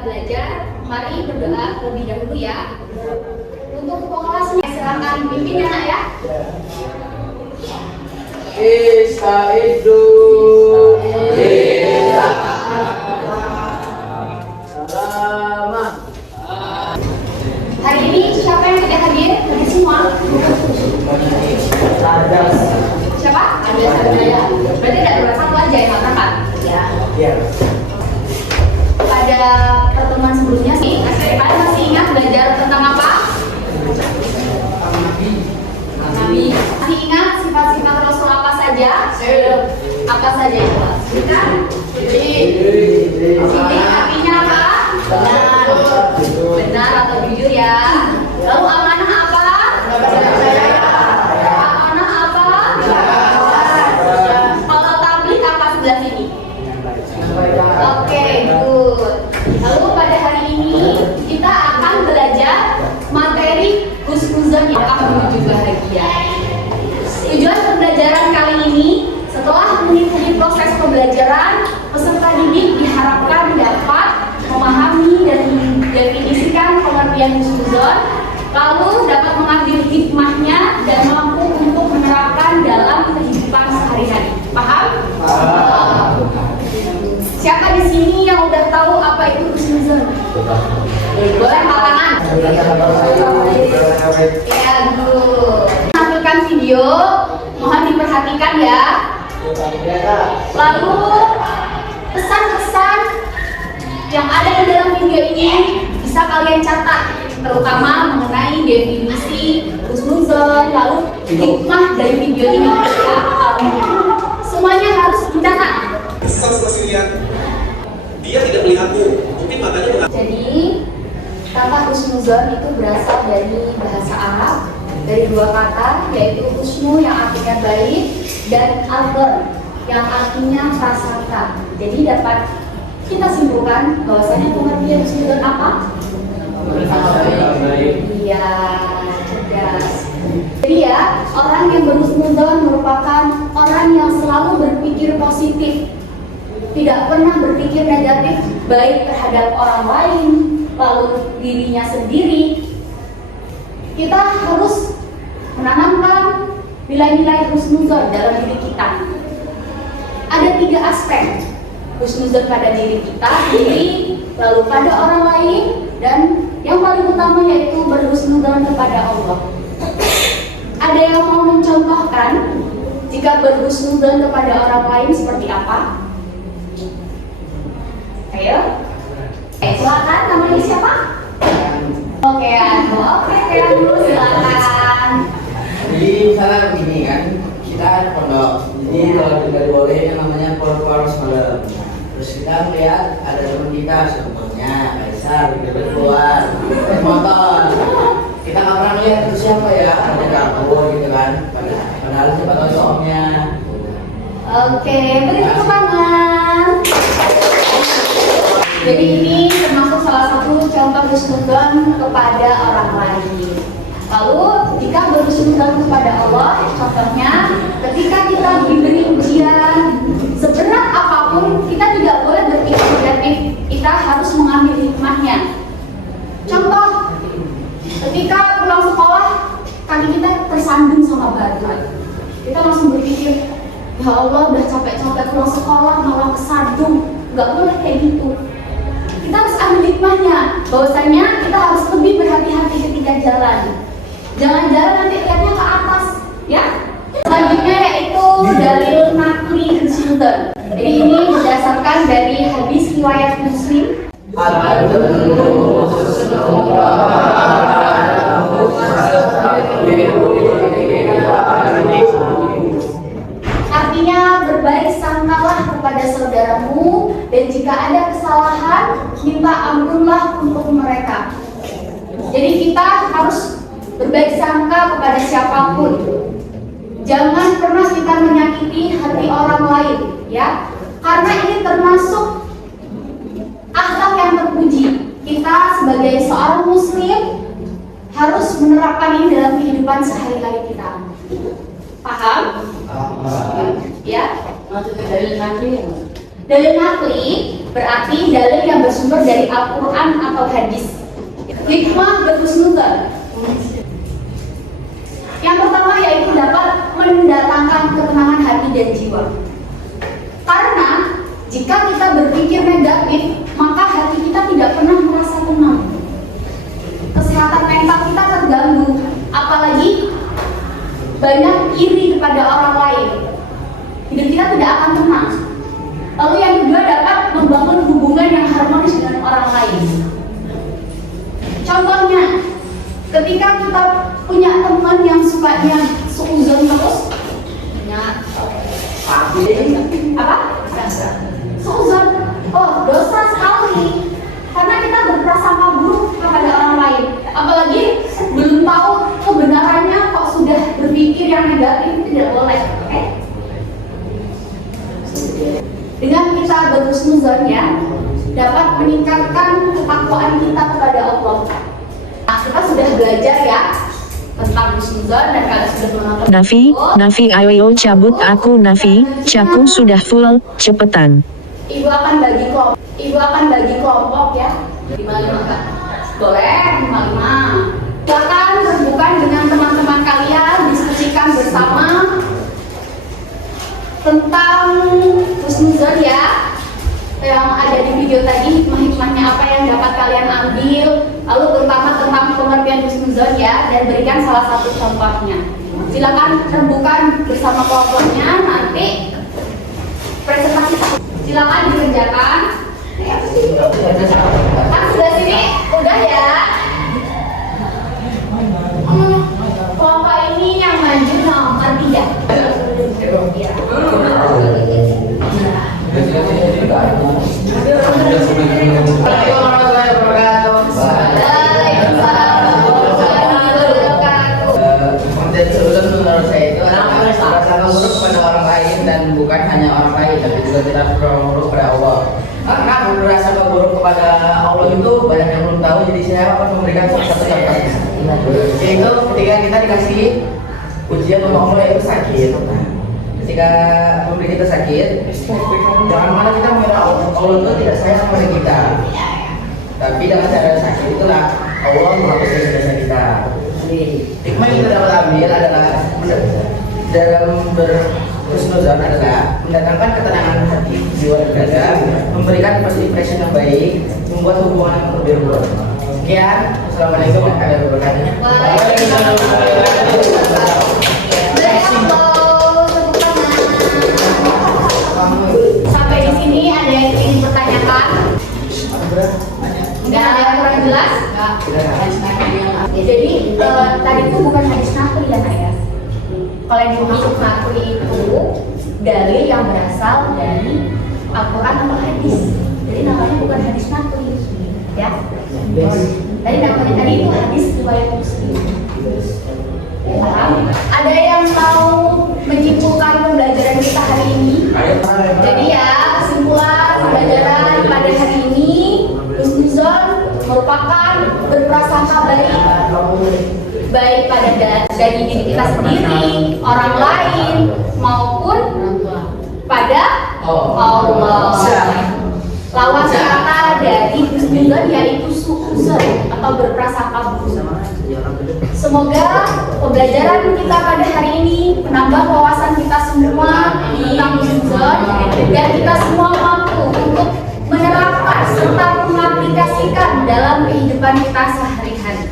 kita belajar, mari berdoa terlebih dahulu ya. Untuk kelasnya silakan pimpin ya nak ya. Istaidu Salama. Hari ini siapa yang tidak hadir? Hadir semua. Ada. Siapa? Ada saya. Berarti ada dua satu aja yang nggak berangkat. Ya. Iya. Pada pertemuan sebelumnya sih, kalian masih ingat belajar tentang apa? Nabi. Masih ingat sifat-sifat Rasul apa saja? Apa saja itu? Sebutkan. Sidik artinya apa? Benar. Benar atau jujur ya. Lalu amanah apa? Amanah apa? Kalau tabligh apa sebelah sini? Oke, good. Lalu pada hari ini kita akan belajar materi husnuzon yang akan menuju bahagia. Tujuan pembelajaran kali ini, setelah mengikuti proses pembelajaran, peserta didik diharapkan dapat memahami dan mendefinisikan pengertian husnuzon, lalu dapat mengambil hikmahnya dan mampu untuk menerapkan dalam kehidupan sehari-hari. Paham? Siapa di sini yang udah tahu apa itu husnuzon? Boleh angkat tangan. Ya, dulu. Tampilkan video, mohon diperhatikan ya. Lalu pesan-pesan yang ada di dalam video ini bisa kalian catat, terutama mengenai definisi husnuzon, lalu hikmah dari video ini. Ya, semuanya harus dicatat. Masih lihat, dia tidak melihatmu, mungkin matanya bukan. Jadi kata husnuzon itu berasal dari bahasa Arab, dari dua kata, yaitu husnu yang artinya baik dan al-dhon yang artinya prasangka. Jadi dapat kita simpulkan bahwasanya pengertian husnuzon apa? Iya, cerdas. Jadi ya, orang yang berhusnuzon merupakan orang yang selalu berpikir positif, tidak pernah berpikir negatif, baik terhadap orang lain, lalu dirinya sendiri. Kita harus menanamkan nilai-nilai husnuzon dalam diri kita. Ada 3 aspek husnuzon pada diri kita sendiri, lalu pada orang lain, dan yang paling utama yaitu berhusnuzon kepada Allah. Ada yang mau mencontohkan jika berhusnuzon kepada orang lain seperti apa? Ayo. Silakan, namanya siapa? Oke, dulu silakan. Jadi misalnya begini kan, kita ada pondok. Jadi kalau kita dibolehin namanya pondok malam. Terus kita melihat ada teman kita, contohnya Kaisar, kita keluar naik motor. Kita nggak pernah lihat itu siapa ya, ada dapur gitu kan. Padahal siapa tahu itu omnya. Oke, beri tepuk tangan. Jadi ini termasuk salah satu contoh husnuzon kepada orang lain. Lalu jika berhusnuzon kepada Allah, contohnya ketika kita diberi ujian seberat apapun, kita tidak boleh berpikir negatif. Kita harus mengambil hikmahnya. Contoh, ketika pulang sekolah, kaki kita tersandung sama batu. Kita langsung berpikir, ya Allah, udah capek-capek pulang sekolah malah kesandung. Nggak boleh kayak gitu. Kita harus ambil hikmahnya, bahwasanya kita harus lebih berhati-hati ketika jalan. Jangan jalan nanti lihatnya ke atas, ya. Selanjutnya yaitu dalil nakli husnuzon. Jadi ini berdasarkan dari hadis riwayat Muslim. Artinya berbaik sangkalah kepada saudaramu, dan jika ada kesalahan, minta ampunlah untuk mereka. Jadi kita harus berbaik sangka kepada siapapun. Jangan pernah kita menyakiti hati orang lain, ya. Karena ini termasuk akhlak yang terpuji. Kita sebagai seorang muslim harus menerapkan ini dalam kehidupan sehari-hari kita. Paham? Ya. Maksudnya dalil nakli. Dalil nakli berarti dalil yang bersumber dari Al-Quran atau hadis. Hikmah berhusnudzon. Yang pertama yaitu dapat mendatangkan ketenangan hati dan jiwa. Karena jika kita berpikir negatif, maka hati kita tidak pernah merasa tenang. Kesehatan mental kita terganggu, apalagi banyak iri kepada orang lain. Hidup kita tidak akan tenang. Lalu yang kedua dapat membangun hubungan yang harmonis dengan orang lain. Contohnya, ketika kita punya teman yang sukanya suuzon terus, apa? Suuzon, oh dosa sekali, karena kita berprasangka buruk kepada orang lain. Apalagi belum tahu kebenarannya kok sudah berpikir yang negatif, tidak boleh. Dengan kita berhusnudzon ya, dapat meningkatkan ketakwaan kita kepada Allah. Nah, kita sudah belajar ya tentang husnudzon dan kalian sudah menonton. Nafi, ayo cabut aku Nafi, caku sudah full, cepetan. Ibu akan bagi kelompok ya. 5 Kak. Boleh 5. Silakan terbuka dengan teman-teman kalian, diskusikan bersama tentang husnudzon ya, yang ada di video tadi, hikmahnya apa yang dapat kalian ambil, lalu terutama tentang pengertian husnudzon ya, dan berikan salah satu contohnya. Silakan terbuka bersama kelompoknya, nanti presentasi silakan dikerjakan. Kan sudah sini, udah ya. Kelompok ini yang maju nomor 3. Konten suuzon menurut saya itu prasangka buruk kepada orang lain, dan bukan hanya orang lain, tapi juga kita prasangka buruk kepada Allah. Karena prasangka buruk kepada Allah itu banyak yang belum tahu, jadi saya akan memberikan salah satu contohnya. Yaitu ketika kita dikasih ujian sama Allah yaitu sakit. Ketika memberi kita sakit, jangan malah kita mengira Allah itu tidak sayang kepada kita. Tapi dengan cara sakit itulah Allah menghapus dosa kita. Hikmah yang kita dapat ambil adalah dalam berhusnudzon adalah mendatangkan ketenangan hati, jiwa dan raga, memberikan first impression yang baik, membuat hubungan yang lebih ruang. Sekian, assalamualaikum warahmatullahi wabarakatuh. Sampai di sini ada yang ingin bertanyakan? Enggak ada yang kurang jelas? Ya, jadi tadi itu bukan hadis nakli ya Kak ya. Kalau yang dimaksud nakli itu dalil yang berasal dari Al-Quran atau hadis. Jadi namanya bukan hadis nakli ya. Tadi namanya tadi itu hadis riwayat Muslim. Paham? Ada yang mau menyimpulkan pembelajaran kita hari ini? Jadi ya, kesimpulan pembelajaran pada hari ini, husnudzon merupakan berprasangka baik pada dari diri kita sendiri, orang lain, maupun pada Allah. Lawan kata dari husnudzon yaitu suuzon atau berprasangka buruk. Semoga pembelajaran kita pada hari ini menambah wawasan kita semua tentang husnudzon, dan kita semua mampu untuk menerapkan serta mengaplikasikan dalam kehidupan kita sehari-hari.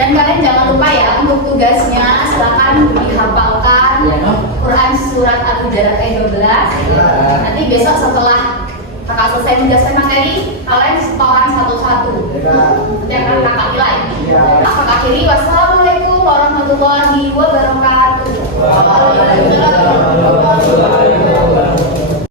Dan kalian jangan lupa ya, untuk tugasnya silakan dihafalkan Quran surat Al-Hujurat ayat 12. Nanti besok setelah kakak selesai menjelaskan materi, kalian setoran satu-satu. Nanti akan kakak nilai. Kakak akhiri, wassalamualaikum warahmatullahi wabarakatuh.